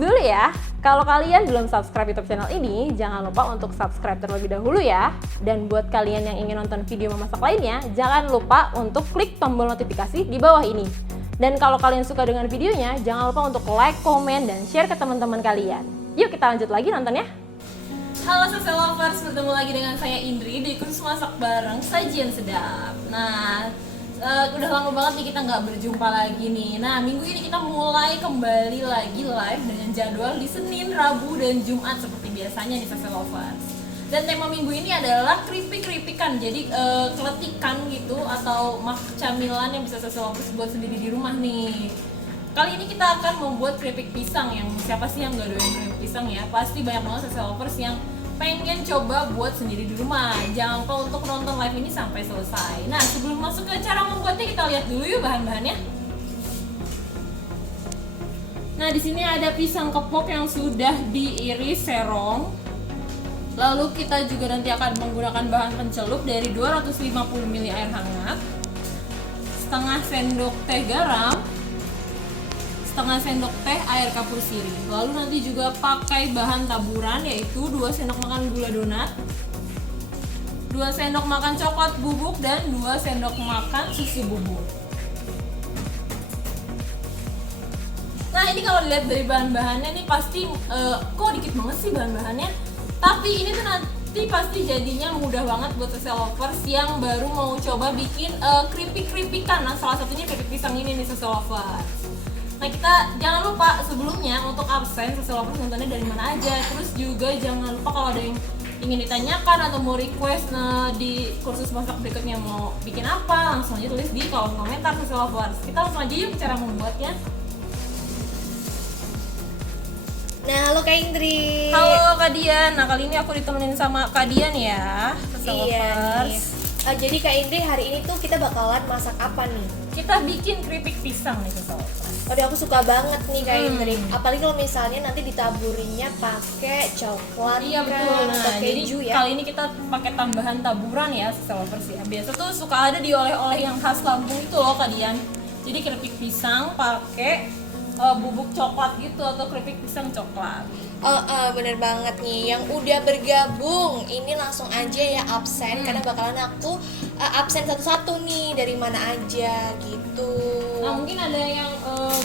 dulu ya, kalau kalian belum subscribe YouTube channel ini, jangan lupa untuk subscribe terlebih dahulu ya. Dan buat kalian yang ingin nonton video memasak lainnya, jangan lupa untuk klik tombol notifikasi di bawah ini. Dan kalau kalian suka dengan videonya, jangan lupa untuk like, komen, dan share ke teman-teman kalian. Yuk kita lanjut lagi nontonnya. Halo Sese Lovers, bertemu lagi dengan saya Indri di kursus masak bareng Sajian Sedap. Nah, udah lama banget nih kita nggak berjumpa lagi nih. Nah, minggu ini kita mulai kembali lagi live dengan jadwal di Senin, Rabu, dan Jumat seperti biasanya di Sese Lovers. Dan tema minggu ini adalah keripik-keripikan, jadi keletikan gitu atau camilan yang bisa Sese Lovers buat sendiri di rumah nih. Kali ini kita akan membuat keripik pisang. Yang siapa sih yang nggak doyan keripik pisang ya? Pasti banyak banget Sese Lovers yang pengen coba buat sendiri di rumah. Jangan lupa untuk nonton live ini sampai selesai. Nah, sebelum masuk ke cara membuatnya, kita lihat dulu yuk bahan-bahannya. Nah, di sini ada pisang kepok yang sudah diiris serong. Lalu kita juga nanti akan menggunakan bahan pencelup dari 250 ml air hangat, setengah sendok teh garam, setengah sendok teh air kapur sirih. Lalu nanti juga pakai bahan taburan yaitu 2 sendok makan gula donat, 2 sendok makan coklat bubuk, dan 2 sendok makan susu bubuk. Nah, ini kalau dilihat dari bahan-bahannya nih pasti kok dikit banget sih bahan-bahannya. Tapi ini tuh nanti pasti jadinya mudah banget buat Sese Lovers yang baru mau coba bikin keripik-keripikan. Nah, salah satunya keripik pisang ini nih Sese Lovers. Nah, kita jangan lupa sebelumnya untuk absen Sese Lovers nontonnya dari mana aja. Terus juga jangan lupa kalau ada yang ingin ditanyakan atau mau request di kursus masak berikutnya mau bikin apa, langsung aja tulis di kolom komentar Sese Lovers. Kita langsung aja yuk cara membuatnya. Nah, halo Kak Indri. Halo Kak Dian. Nah, kali ini aku ditemenin sama Kak Dian ya, Sese Lovers. Jadi Kak Indri, hari ini tuh kita bakalan masak apa nih? Kita bikin keripik pisang nih Sese Lovers. Waduh, aku suka banget nih Kak Indri. Apalagi kalau misalnya nanti ditaburinnya pakai coklat, Iya betul. Nah, atau jadi keju ya. kali ini kita pakai tambahan taburan ya Sese Lovers ya. Biasa tuh suka ada di oleh-oleh yang khas Lampung itu loh Kak Dian. Jadi keripik pisang pakai bubuk coklat gitu atau keripik pisang coklat. Bener banget nih. Yang udah bergabung ini langsung aja ya absen karena bakalan aku absen satu-satu nih dari mana aja gitu. Nah, mungkin ada yang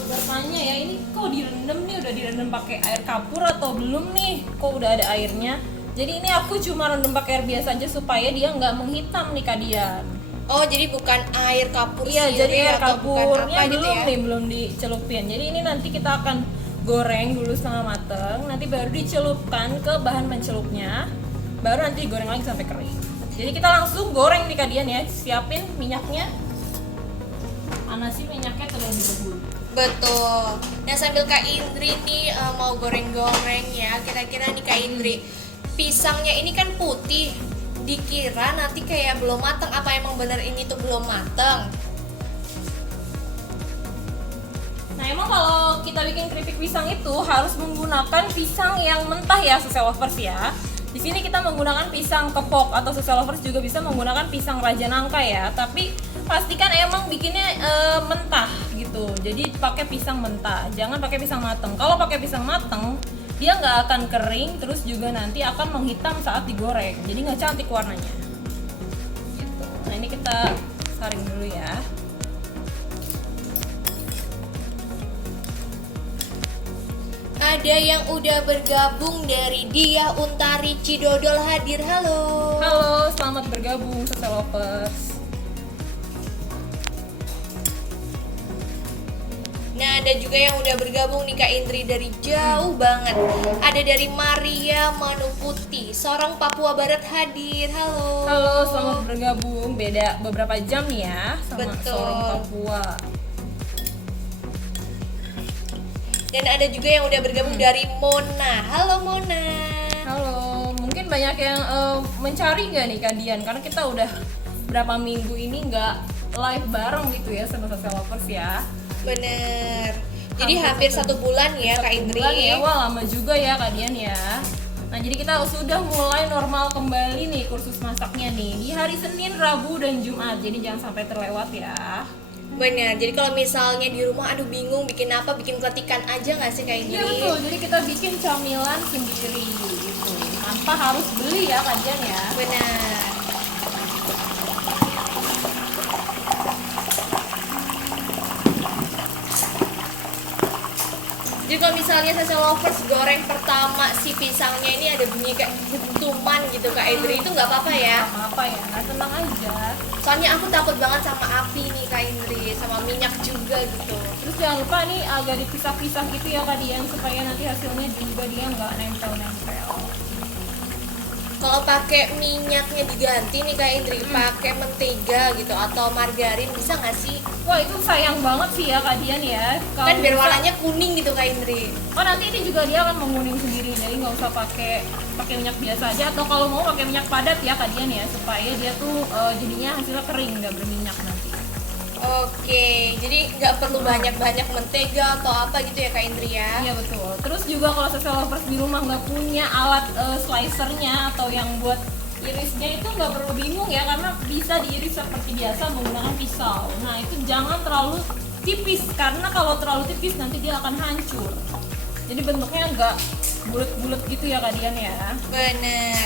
bertanya ya, ini kok direndam nih, udah direndam pakai air kapur atau belum nih? Kok udah ada airnya? Jadi ini aku cuma rendam pakai air biasa aja supaya dia nggak menghitam nih Kak Dian. Oh, jadi bukan air kapur Iya, sirih jadi air atau bukan kapurnya apa gitu belum ya? nih, belum dicelupin. Jadi ini nanti kita akan goreng dulu setengah mateng, nanti baru dicelupkan ke bahan pencelupnya, baru nanti digoreng lagi sampai kering. Jadi kita langsung goreng nih Kak Dian ya, siapin minyaknya, panasin minyaknya terlebih dahulu. Betul. Nah, sambil Kak Indri nih mau goreng-goreng ya, kira-kira nih Kak Indri, pisangnya ini kan putih, dikira nanti kayak belum mateng, apa emang bener ini tuh belum mateng? Nah, emang kalau kita bikin keripik pisang itu harus menggunakan pisang yang mentah ya Sese Lovers ya. Di sini kita menggunakan pisang kepok atau Sese Lovers juga bisa menggunakan pisang raja nangka ya. Tapi pastikan emang bikinnya mentah gitu. Jadi pakai pisang mentah, jangan pakai pisang mateng. Kalau pakai pisang mateng, dia nggak akan kering, terus juga nanti akan menghitam saat digoreng. Jadi nggak cantik warnanya. Gitu. Nah, ini kita saring dulu ya. Ada yang udah bergabung dari Dia Untari Cidodol hadir, halo. Halo, selamat bergabung Sese Lovers. Nah, ada juga yang udah bergabung nih Kak Indri dari jauh banget. Ada dari Maria Manuputi, Sorong Papua Barat hadir, halo. Halo, selamat bergabung. Beda beberapa jam nih ya sama Betul. Sorong Papua. Dan ada juga yang udah bergabung dari Mona. Halo Mona. Halo, mungkin banyak yang mencari nggak nih Kak Dian? Karena kita udah berapa minggu ini nggak live bareng gitu ya sama Sese Lovers ya. Bener. Jadi hampir 1 bulan ya Kak Indri. Bulan ya, wah lama juga ya Kak Dian ya. Nah, jadi kita sudah mulai normal kembali nih kursus masaknya nih di hari Senin, Rabu, dan Jumat. Jadi jangan sampai terlewat ya. Benar. Jadi kalau misalnya di rumah aduh bingung bikin apa, bikin keletikan aja nggak sih Kak Indri? Iya betul, jadi kita bikin camilan sendiri gitu, tanpa harus beli ya kalian ya. Benar. Jadi kalau misalnya Sasa Lovers goreng pertama si pisangnya ini ada bunyi kayak dentuman gitu Kak Indri, itu nggak apa-apa ya? Apa ya, nah, tenang aja. Soalnya aku takut banget sama api nih Kak Indri, sama minyak juga gitu. Terus jangan lupa nih agak dipisah-pisah gitu ya kalian, supaya nanti hasilnya juga dia nggak nempel-nempel. Kalau pakai minyaknya diganti nih Kak Indri, pakai mentega gitu atau margarin bisa nggak sih? Wah itu sayang banget sih ya kalian ya. Kalau Kan biar bisa- warnanya kuning gitu Kak Indri. Oh nanti ini juga dia akan menguning sendiri, jadi nggak usah pakai minyak biasa aja, atau kalau mau pakai minyak padat ya kalian ya, supaya dia tuh jadinya hasilnya kering, nggak berminyak nanti. Oke, jadi nggak perlu banyak-banyak mentega atau apa gitu ya Kak Indri ya? Iya betul. Terus juga kalau Sasa Lovers di rumah nggak punya alat slicernya atau yang buat irisnya, itu nggak perlu bingung ya, karena bisa diiris seperti biasa menggunakan pisau. Nah itu jangan terlalu tipis, karena kalau terlalu tipis nanti dia akan hancur. Jadi bentuknya nggak bulat-bulat gitu ya kalian ya. Bener.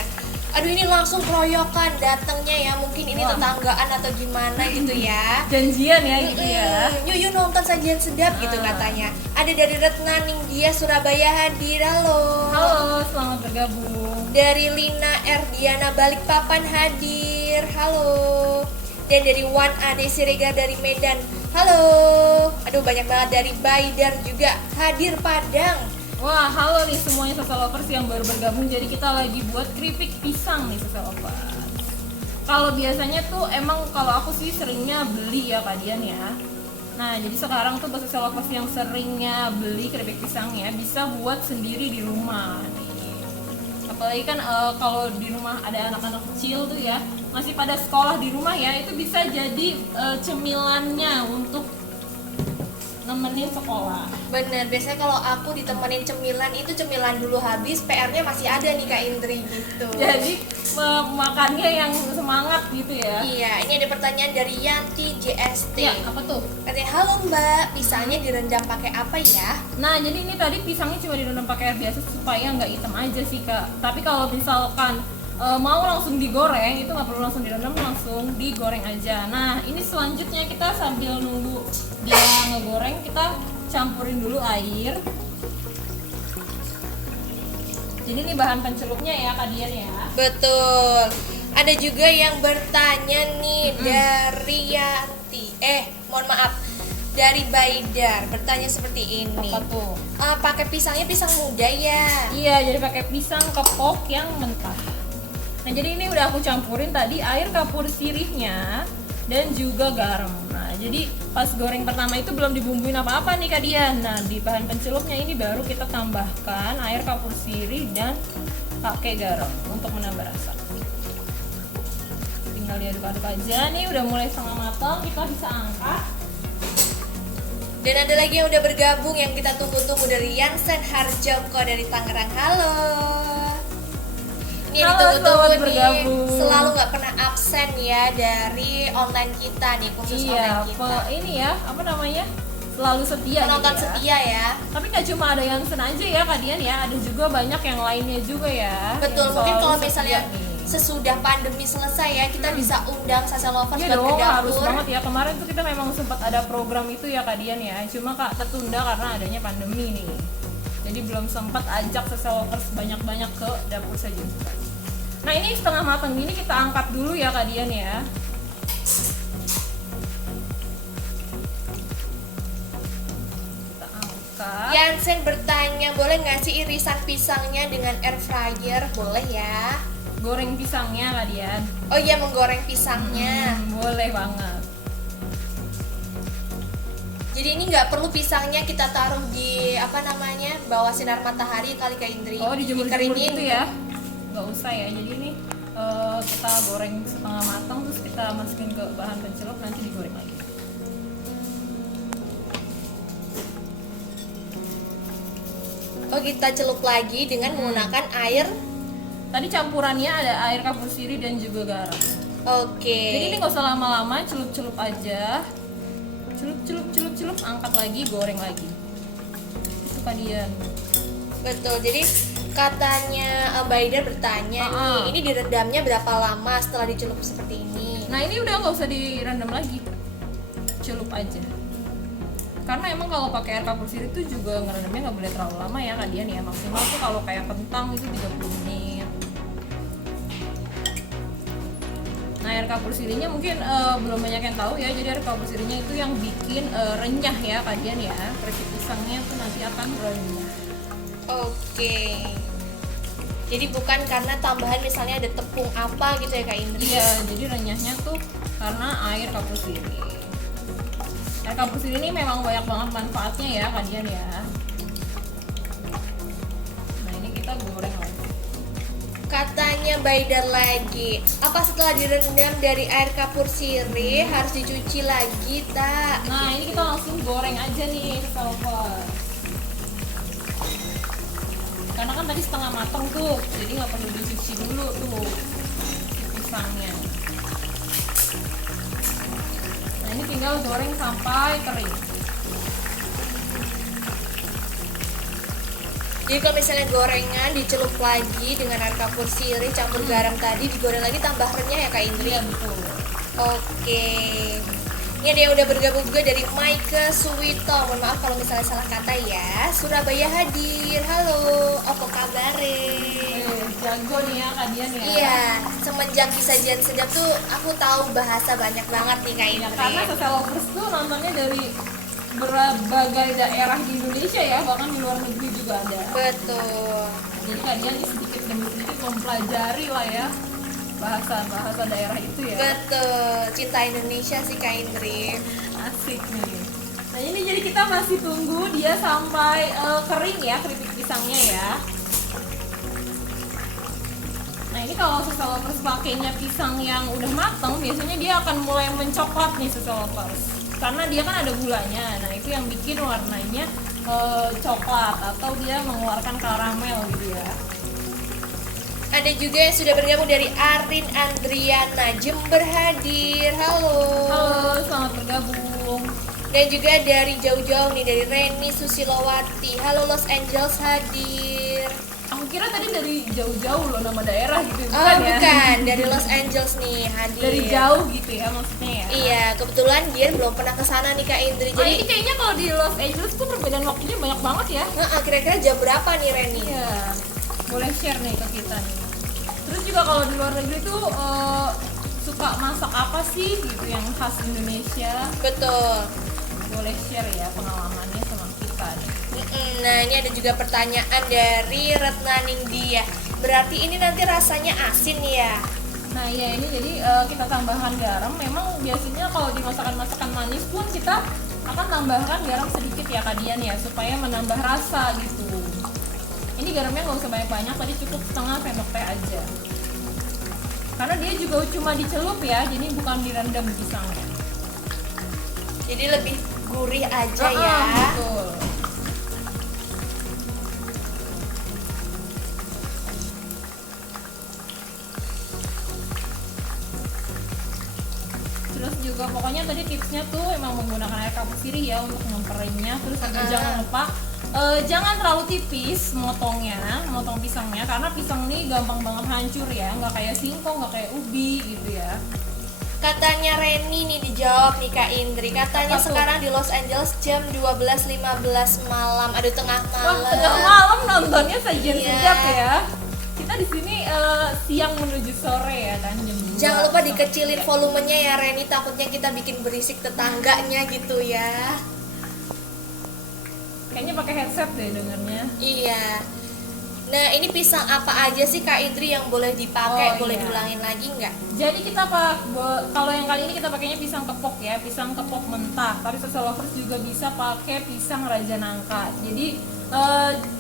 Aduh ini langsung keroyokan datangnya ya, mungkin ini Wah. tetanggaan atau gimana gitu ya. Janjian ya gitu ya. Yuk nonton sajian sedap gitu Ah. katanya. Ada dari Retna Ninggia Surabaya hadir, halo. Halo, selamat bergabung. Dari Lina Erdiana Balikpapan hadir, halo. Dan dari Wan Ade Siregar dari Medan, halo. Aduh banyak banget, dari Baidar juga hadir Padang. Wah, halo nih semuanya Sasa Lovers yang baru bergabung. Jadi kita lagi buat keripik pisang nih Sasa Lovers. Kalau biasanya tuh emang kalau aku sih seringnya beli ya kalian ya. Nah, jadi sekarang tuh buat Sasa Lovers yang seringnya beli keripik pisangnya bisa buat sendiri di rumah nih. Apalagi kan kalau di rumah ada anak-anak kecil tuh ya, masih pada sekolah di rumah ya, itu bisa jadi cemilannya untuk nemenin sekolah. Bener, biasanya kalau aku ditemenin cemilan itu cemilan dulu habis, PR-nya masih ada nih Kak Indri gitu. Jadi makannya yang semangat gitu ya. Iya, ini ada pertanyaan dari Yanti JST. Ya, apa tuh? Katanya, halo Mbak, pisangnya direndam pakai apa ya? Nah, jadi ini tadi pisangnya cuma direndam pakai air biasa supaya nggak hitam aja sih Kak. Tapi kalau misalkan mau langsung digoreng, itu nggak perlu langsung direndam, langsung digoreng aja. Nah, ini selanjutnya kita sambil nunggu dia ngegoreng, kita campurin dulu air. Jadi ini bahan pencelupnya ya Kak Dian ya. Betul. Ada juga yang bertanya nih dari Yanti. Mohon maaf. Dari Baidar bertanya seperti ini. Apa tuh? Pakai pisangnya pisang muda ya? Iya, jadi pakai pisang kepok yang mentah. Nah, jadi ini udah aku campurin tadi air kapur sirihnya dan juga garam. Nah, jadi pas goreng pertama itu belum dibumbuin apa-apa nih Kak Dian. Nah, di bahan pencelupnya ini baru kita tambahkan air kapur sirih dan pakai garam untuk menambah rasa. Tinggal diaduk-aduk aja nih, udah mulai setengah matang, kita bisa angkat. Dan ada lagi yang udah bergabung yang kita tunggu-tunggu dari Yansen Harjoko dari Tangerang. Halo. Ini yang Halo, ditunggu-tunggu selamat nih. bergabung. Selalu nggak pernah absen ya dari online kita nih, khusus Iya, online kita. ini ya, apa namanya? Selalu setia Penonton gitu ya. setia ya. Tapi nggak cuma ada yang sen aja ya Kak Dian ya, ada juga banyak yang lainnya juga ya. Betul, yang mungkin selalu kalau setia misalnya nih. sesudah pandemi selesai ya, kita bisa undang Sasa Lovers Iya buat dong, harus bergabung. banget ya. Kemarin tuh kita memang sempat ada program itu ya Kak Dian ya, cuma Kak tertunda karena adanya pandemi nih. Jadi belum sempat ajak Sasa Lovers banyak-banyak ke dapur sajian. Nah ini setengah matang gini kita angkat dulu ya Kak Dian ya. Kita angkat. Yansen bertanya, boleh nggak sih irisan pisangnya dengan air fryer? Boleh ya. Goreng pisangnya Kak Dian. Oh iya, menggoreng pisangnya. Boleh banget. Jadi ini nggak perlu pisangnya kita taruh di apa namanya bawah sinar matahari kali Kak Indri. Oh dijemur-jemur Dikeringin gitu ya? Nggak usah ya. Jadi ini kita goreng setengah matang terus kita masukin ke bahan pencelup, nanti digoreng lagi. Oh kita celup lagi dengan menggunakan air. Tadi campurannya ada air kapur sirih dan juga garam. Oke. Jadi ini nggak usah lama-lama, celup-celup aja celup, angkat lagi, goreng lagi. Itu kalian. Betul. Jadi katanya Baida bertanya nih, ini direndamnya berapa lama setelah dicelup seperti ini? Nah ini udah nggak usah direndam lagi, celup aja. Karena emang kalau pakai air kapur sirih itu juga ngerendamnya nggak boleh terlalu lama ya kalian ya. Maksimal tuh kalau kayak kentang itu 30 menit. Nah air kapur sirihnya mungkin belum banyak yang tahu ya. Jadi air kapur sirihnya itu yang bikin renyah ya kalian ya. Keripik pisangnya tuh nanti akan renyah. Oke. Jadi bukan karena tambahan misalnya ada tepung apa gitu ya Kak Indri? Iya, jadi renyahnya tuh karena air kapur sirih. Air kapur sirih ini memang banyak banget manfaatnya ya kalian ya. Nah ini kita goreng lagi. Katanya Baida lagi, apa setelah direndam dari air kapur sirih harus dicuci lagi tak? Nah ini kita langsung goreng aja nih salsa. Karena kan tadi setengah matang tuh, jadi nggak perlu dicuci dulu tuh pisangnya. Nah ini tinggal goreng sampai kering. Jadi kalau misalnya gorengan dicelup lagi dengan air kapur sirih campur garam tadi, digoreng lagi tambah renyah ya Kak Indri? Iya betul. Oke. Ini ada yang udah bergabung juga dari Maike Suwito. Mohon maaf kalau misalnya salah kata ya. Surabaya hadir. Halo, apa kabar? Jago nih ya kalian ya. Iya, semenjak Sajian Sedap tuh aku tahu bahasa banyak banget nih Kak Ya, Indri. karena Social Lovers tuh nontonnya dari berbagai daerah di Indonesia ya, bahkan di luar negeri juga ada. Betul. Jadi kalian sedikit demi sedikit mempelajari lah ya bahasa daerah itu ya. Betul. Cinta Indonesia sih Kak Indri. Asik nih. Nah ini jadi kita masih tunggu dia sampai kering ya keripik pisangnya ya. Nah ini kalau Social Lovers pakainya pisang yang udah mateng, biasanya dia akan mulai mencoklat nih Social Lovers. Karena dia kan ada gulanya, nah itu yang bikin warnanya coklat atau dia mengeluarkan karamel gitu ya. Ada juga yang sudah bergabung dari Arin Andriana Jember hadir. Halo. Halo, selamat bergabung. Dan juga dari jauh-jauh nih dari Reni Susilowati. Halo Los Angeles hadir. Aku kira tadi dari jauh-jauh loh nama daerah gitu, Oh ya? bukan, dari Los Angeles nih hadir. Dari jauh gitu ya maksudnya ya. Iya, kebetulan dia belum pernah ke sana nih Kak Indri. Jadi Jadi kayaknya kalau di Los Angeles tuh perbedaan waktunya banyak banget ya. kira-kira jam berapa nih Reni? Iya, boleh share nih ke kita nih. Terus juga kalau di luar negeri tuh suka masak apa sih gitu yang khas Indonesia? Betul. Boleh share ya pengalamannya sama kita nih. Nah ini ada juga pertanyaan dari Retna Ningdia. Berarti ini nanti rasanya asin ya? Nah ya ini jadi kita tambahkan garam. Memang biasanya kalau di masakan-masakan manis pun kita akan tambahkan garam sedikit ya kalian ya, supaya menambah rasa gitu. Ini garamnya nggak usah banyak-banyak, tadi cukup setengah sendok teh aja. Karena dia juga cuma dicelup ya, jadi bukan direndam pisangnya. Jadi lebih gurih aja ya. Betul. Terus juga pokoknya tadi tipsnya tuh emang menggunakan air kapur sirih ya untuk ngemperingnya. Terus juga jangan lupa jangan terlalu tipis motong pisangnya, karena pisang ini gampang banget hancur ya, nggak kayak singkong, nggak kayak ubi gitu ya. Katanya Reni nih dijawab nih Kak Indri. Katanya Apa tuh? sekarang di Los Angeles jam 12.15 malam. Aduh tengah Wah, malam. tengah malam nontonnya Sajian Iya. Sedap ya. Kita di sini siang menuju sore ya kan, jam 2. Jangan lupa dikecilin volumenya ya Reni, takutnya kita bikin berisik tetangganya gitu ya. Kayaknya pakai headset deh dengarnya. Iya. Nah ini pisang apa aja sih Kak Indri yang boleh dipakai? Oh, boleh iya. diulangin lagi nggak? Jadi kita kalau yang kali ini kita pakainya pisang kepok ya, pisang kepok mentah. Tapi Social Lovers juga bisa pakai pisang raja nangka. Jadi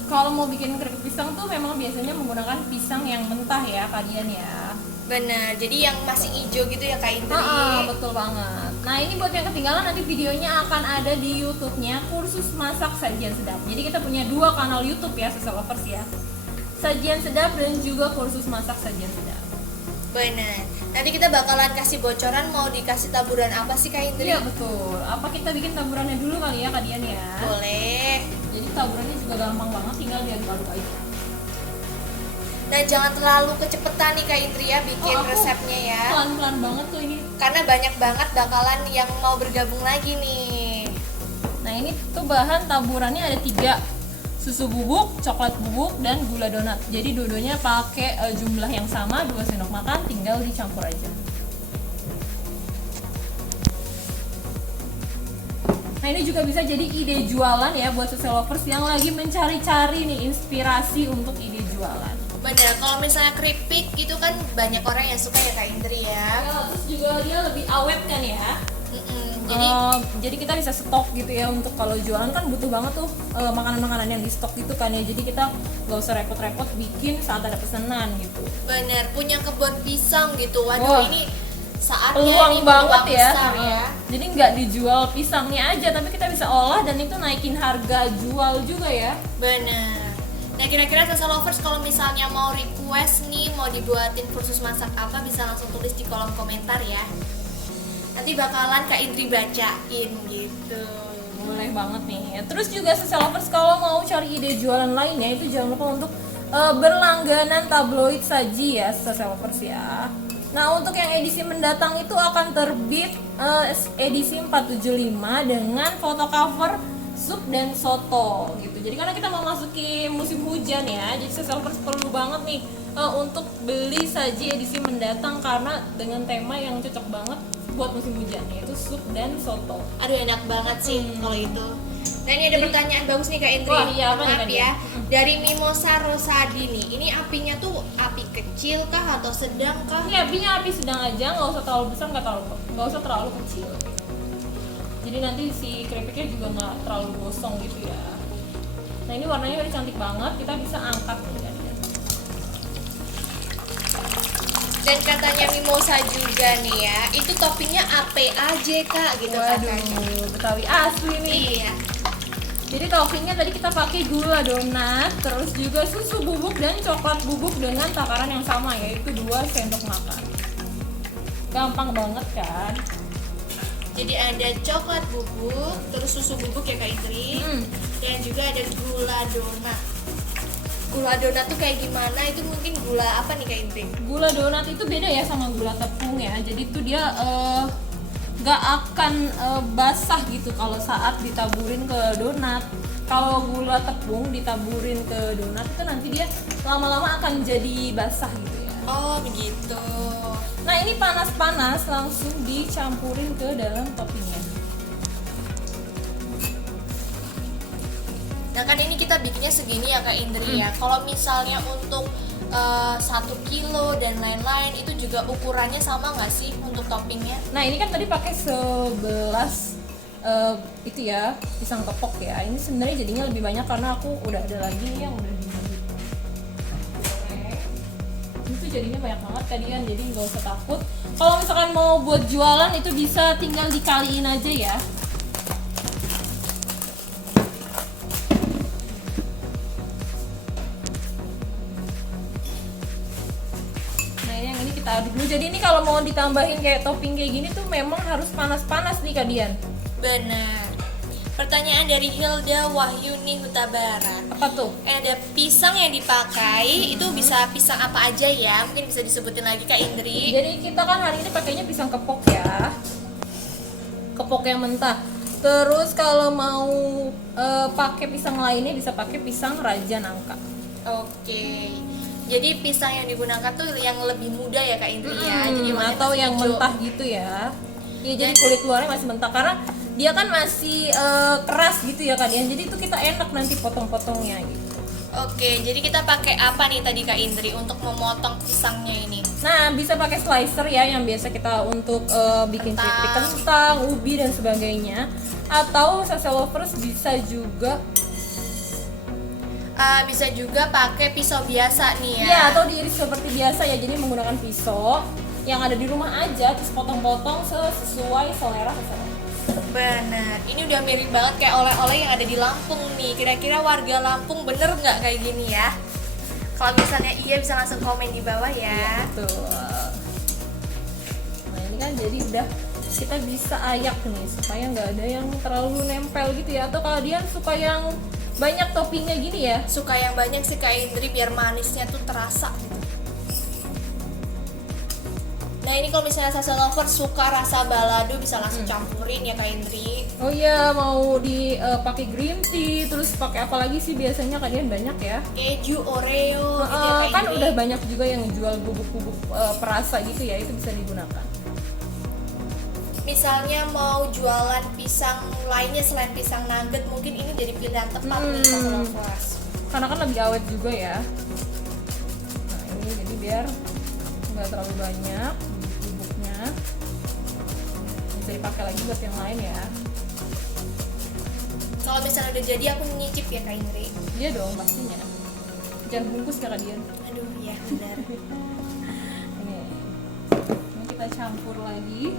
kalau mau bikin keripik pisang tuh memang biasanya menggunakan pisang yang mentah ya kalian ya. Benar, jadi yang masih hijau gitu ya Kak Indri. Betul banget. Nah ini buat yang ketinggalan, nanti videonya akan ada di YouTube-nya Kursus Masak Sajian Sedap. Jadi kita punya 2 kanal YouTube ya Social Lovers ya, Sajian Sedap dan juga Kursus Masak Sajian Sedap. Bener. Nanti kita bakalan kasih bocoran mau dikasih taburan apa sih Kak Indri? Iya betul. Apa kita bikin taburannya dulu kali ya Kak Dian ya? Boleh. Jadi taburannya juga gampang banget, tinggal diaduk-aduk aja. Nah jangan terlalu kecepetan nih Kak Indri ya bikin Oh, aku resepnya ya. Pelan-pelan banget tuh ini. Karena banyak banget bakalan yang mau bergabung lagi nih. Nah ini tuh bahan taburannya ada 3, susu bubuk, coklat bubuk, dan gula donat. Jadi dua-duanya pakai jumlah yang sama, 2 sendok makan, tinggal dicampur aja. Nah ini juga bisa jadi ide jualan ya buat social lovers yang lagi mencari-cari nih inspirasi untuk ide jualan. Bener, kalau misalnya keripik gitu kan banyak orang yang suka ya Kak Indri ya. Ya, terus juga dia lebih awet kan ya. Jadi Jadi kita bisa stok gitu ya, untuk kalau jualan kan butuh banget tuh makanan-makanan yang di stok gitu kan ya. Jadi kita nggak usah repot-repot bikin saat ada pesanan gitu. bener, punya kebun pisang gitu. Waduh, Wah, ini saatnya peluang ini banget peluang ya. besar ya. Jadi nggak dijual pisangnya aja, tapi kita bisa olah dan itu naikin harga jual juga ya. Bener. Nah kira-kira social lovers kalau misalnya mau request nih mau dibuatin kursus masak apa bisa langsung tulis di kolom komentar ya. Nanti bakalan Kak Indri bacain gitu. Boleh banget nih. Terus juga social lovers kalau mau cari ide jualan lainnya itu jangan lupa untuk berlangganan tabloid saji ya social lovers ya. Nah untuk yang edisi mendatang itu akan terbit edisi 475 dengan foto cover sup dan soto gitu. Jadi karena kita mau masuki musim hujan ya, jadi social lovers perlu banget nih untuk beli saji edisi mendatang karena dengan tema yang cocok banget buat musim hujan, yaitu sup dan soto. Aduh enak banget sih kalau itu. Nah ini ada pertanyaan bagus nih Kak Indri. Wah, iya, apa nih, Maaf Kak ya. Dari Mimosa Rosadi nih. Ini apinya tuh api kecil kah atau sedang kah? Ini apinya api sedang aja, nggak usah terlalu besar, nggak usah terlalu kecil. Jadi nanti si keripiknya juga nggak terlalu gosong gitu ya. Nah ini warnanya udah cantik banget, kita bisa angkat nih kan. Dan katanya Mimosa juga nih ya, itu toppingnya apa aja Kak gitu katanya. Waduh, Betawi asli nih. Iya. Jadi toppingnya tadi kita pakai gula donat, terus juga susu bubuk dan coklat bubuk dengan takaran yang sama, yaitu 2 sendok makan. Gampang banget kan? Jadi ada coklat bubuk, terus susu bubuk ya Kak Indri, dan juga ada gula donat. Gula donat tuh kayak gimana? Itu mungkin gula apa nih Kak Indri? Gula donat itu beda ya sama gula tepung ya. Jadi itu dia nggak akan basah gitu kalau saat ditaburin ke donat. Kalau gula tepung ditaburin ke donat itu nanti dia lama-lama akan jadi basah gitu ya. Oh begitu. Nah ini panas-panas langsung dicampurin ke dalam toppingnya. Nah kan ini kita bikinnya segini ya Kak Indri ya. Kalau misalnya untuk 1 kilo dan lain-lain itu juga ukurannya sama nggak sih untuk toppingnya? Nah ini kan tadi pakai 11 itu ya pisang kepok ya. Ini sebenarnya jadinya lebih banyak karena aku udah ada lagi nih yang udah digoreng. Itu jadinya banyak banget kalian, jadi nggak usah takut. Kalau misalkan mau buat jualan itu bisa tinggal dikaliin aja ya. Kita aduk dulu. Jadi ini kalau mau ditambahin kayak topping kayak gini tuh memang harus panas-panas nih Kak Dian. Benar. Pertanyaan dari Hilda Wahyuni Huta Barat. Apa tuh? Ada pisang yang dipakai, itu bisa pisang apa aja ya? Mungkin bisa disebutin lagi Kak Indri. Jadi kita kan hari ini pakainya pisang kepok ya. Kepok yang mentah. Terus kalau mau pakai pisang lainnya bisa pakai pisang Raja Nangka. Oke. Jadi pisang yang digunakan tuh yang lebih muda ya Kak Indri ya. Jadi warnanya atau masih yang hijau. mentah gitu ya. Ya jadi kulit luarnya masih mentah karena dia kan masih keras gitu ya Kak Dian. Jadi itu kita enak nanti potong-potongnya gitu. Oke, jadi kita pakai apa nih tadi Kak Indri untuk memotong pisangnya ini? Nah, bisa pakai slicer ya yang biasa kita untuk bikin Kentang. keripik kentang, ubi dan sebagainya. Atau social lovers bisa juga pakai pisau biasa nih ya. ya atau diiris seperti biasa ya. Jadi menggunakan pisau yang ada di rumah aja terus potong-potong sesuai selera sesuai. Bener, ini udah mirip banget kayak oleh-oleh yang ada di Lampung nih. Kira-kira warga Lampung bener nggak kayak gini ya? Kalau misalnya iya bisa langsung komen di bawah ya. Betul. Nah ini kan jadi udah kita bisa ayak nih supaya nggak ada yang terlalu nempel gitu ya. Atau kalian suka yang banyak toppingnya gini ya? Suka yang banyak sih Kak Indri biar manisnya tuh terasa gitu. Nah ini kalau misalnya salsa lover suka rasa balado bisa langsung campurin ya Kak Indri. Oh iya, mau pakai green tea, terus pakai apa lagi sih biasanya kalian banyak ya? Keju, Oreo gitu ya Kak Kan Indri. udah banyak juga yang jual bubuk-bubuk perasa gitu ya, itu bisa digunakan. Misalnya mau jualan pisang lainnya selain pisang nugget, mungkin ini jadi pilihan tepat nih salsa lovers. Karena kan lebih awet juga ya. Nah ini jadi biar nggak terlalu banyak bubuknya, bisa dipakai lagi buat yang lain ya. Kalau misalnya udah jadi aku nyicip ya Kak Indri. Iya dong pastinya. Jangan bungkus ya kalian. Aduh ya benar. Ini kita campur lagi.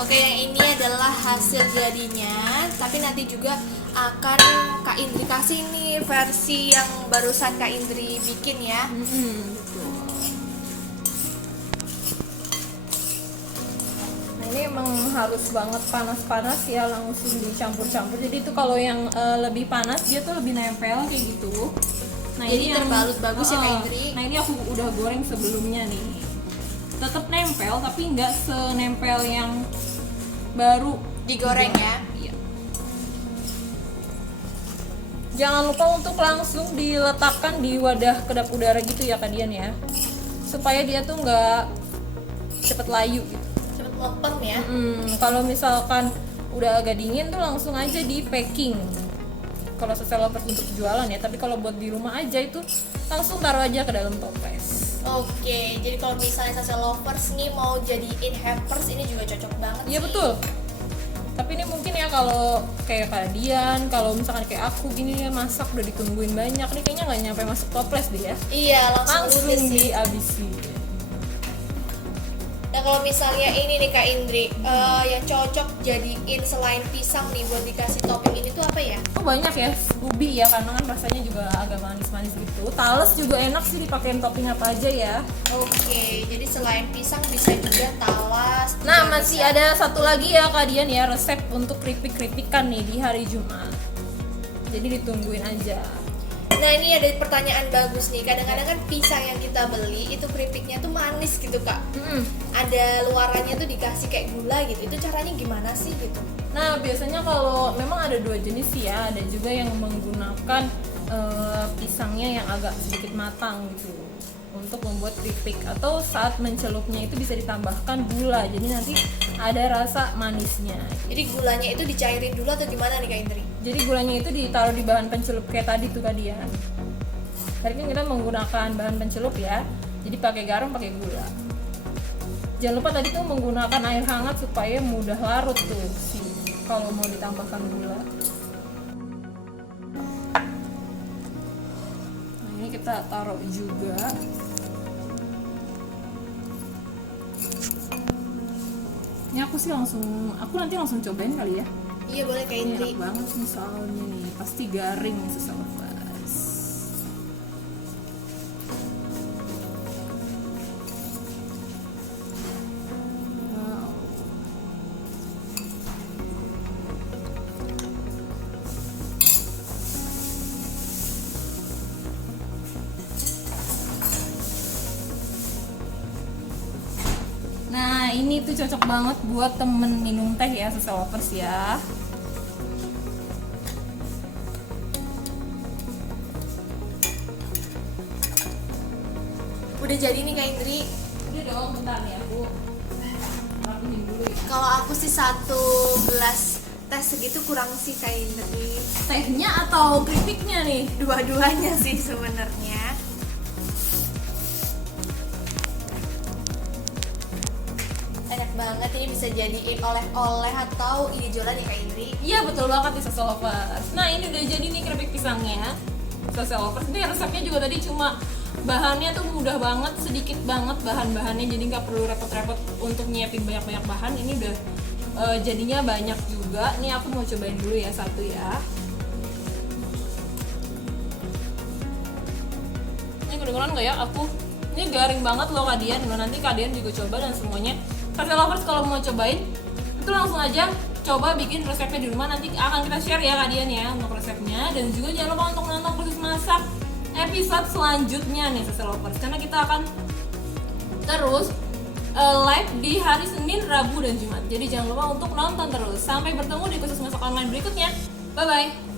Oke, yang ini adalah hasil jadinya. Tapi nanti juga akan Kak Indri kasih nih versi yang barusan Kak Indri bikin ya. Betul. Nah ini emang harus banget panas-panas ya, langsung dicampur-campur. Jadi itu kalau yang lebih panas dia tuh lebih nempel kayak gitu. Nah Jadi ini yang terbalut bagus ya, Kak Indri. Nah ini aku udah goreng sebelumnya nih. Tetap nempel tapi nggak senempel yang baru Digoreng ya. Iya. Jangan lupa untuk langsung diletakkan di wadah kedap udara gitu ya kalian ya, supaya dia tuh nggak cepet layu gitu. Cepet lempem ya. Kalau misalkan udah agak dingin tuh langsung aja di packing. Kalau salsa lovers untuk jualan ya, tapi kalau buat di rumah aja itu langsung taruh aja ke dalam toples. Oke, jadi kalau misalnya salsa lovers nih mau jadiin hampers ini juga cocok banget. Iya sih. betul. Tapi ini mungkin ya kalau kayak kalian, kalau misalkan kayak aku gini ya masak udah ditungguin banyak nih, kayaknya nggak nyampe masuk toples deh ya. Iya, langsung ludes sih. dihabisin. Nah kalau misalnya ini nih Kak Indri, yang cocok jadiin selain pisang nih buat dikasih topping ini tuh apa ya? Oh banyak ya, ubi ya, karena kan rasanya juga agak manis-manis gitu. Tales juga enak sih dipakein topping apa aja ya. Oke, jadi selain pisang bisa juga talas. Nah juga masih bisa. ada satu lagi ya kalian ya, resep untuk keripik-keripikan nih di hari Jumat. Jadi ditungguin aja. Nah ini ada pertanyaan bagus nih. Kadang-kadang kan pisang yang kita beli itu keripiknya tuh manis gitu Kak. Ada luarannya tuh dikasih kayak gula gitu. Itu caranya gimana sih gitu? Nah biasanya kalau memang ada dua jenis sih ya, ada juga yang menggunakan pisangnya yang agak sedikit matang gitu untuk membuat keripik, atau saat mencelupnya itu bisa ditambahkan gula, jadi nanti ada rasa manisnya. Jadi gulanya itu dicairin dulu atau gimana nih Kak Indri? Jadi gulanya itu ditaruh di bahan pencelup kayak tadi tuh tadi ya. Tadi kan kita menggunakan bahan pencelup ya, jadi pakai garam, pakai gula. Jangan lupa tadi tuh menggunakan air hangat supaya mudah larut tuh sih kalau mau ditambahkan gula. Nah ini kita taruh juga. Ini aku nanti langsung cobain kali ya. Iya boleh Kak Ini Indri. enak banget nih soalnya nih, pasti garing nih salsa lovers. Wow. Nah ini tuh cocok banget buat temen minum teh ya, salsa lovers ya. Udah jadi nih Kak Indri. Udah dong, bentar nih aku rapihin dulu ya. Kalau aku sih 1 gelas teh segitu kurang sih Kak Indri. Tehnya atau keripiknya nih? Dua-duanya sih sebenarnya. Enak banget, ini bisa jadiin oleh-oleh atau ini jualan ya Kak Indri. Iya betul banget nih salsa lovers. Nah ini udah jadi nih keripik pisangnya salsa lovers. Ini resepnya juga tadi cuma bahannya tuh mudah banget, sedikit banget bahan-bahannya, jadi nggak perlu repot-repot untuk nyiapin banyak-banyak bahan. Ini udah jadinya banyak juga. Nih aku mau cobain dulu ya satu ya. Nah ini udah jadi nih keripik pisangnya salsa lovers. Nah ini udah jadi nih keripik pisangnya salsa lovers. Ini resepnya juga tadi cuma bahannya tuh mudah banget, sedikit banget bahan-bahannya, jadi nggak perlu repot-repot untuk nyiapin banyak-banyak bahan. Ini udah jadinya banyak juga. Nih aku mau cobain dulu ya satu ya. kedengeran nggak ya aku? Ini garing banget loh kalian. Loh, nanti kalian juga coba dan semuanya. Cafe lovers kalau mau cobain itu langsung aja coba bikin resepnya di rumah. Nanti akan kita share ya kalian ya untuk resepnya. Dan juga jangan lupa untuk nonton proses masak episode selanjutnya nih Cafe lovers, karena kita akan terus live di hari Senin, Rabu, dan Jumat. Jadi jangan lupa untuk nonton terus. Sampai bertemu di khusus masak online berikutnya. Bye bye.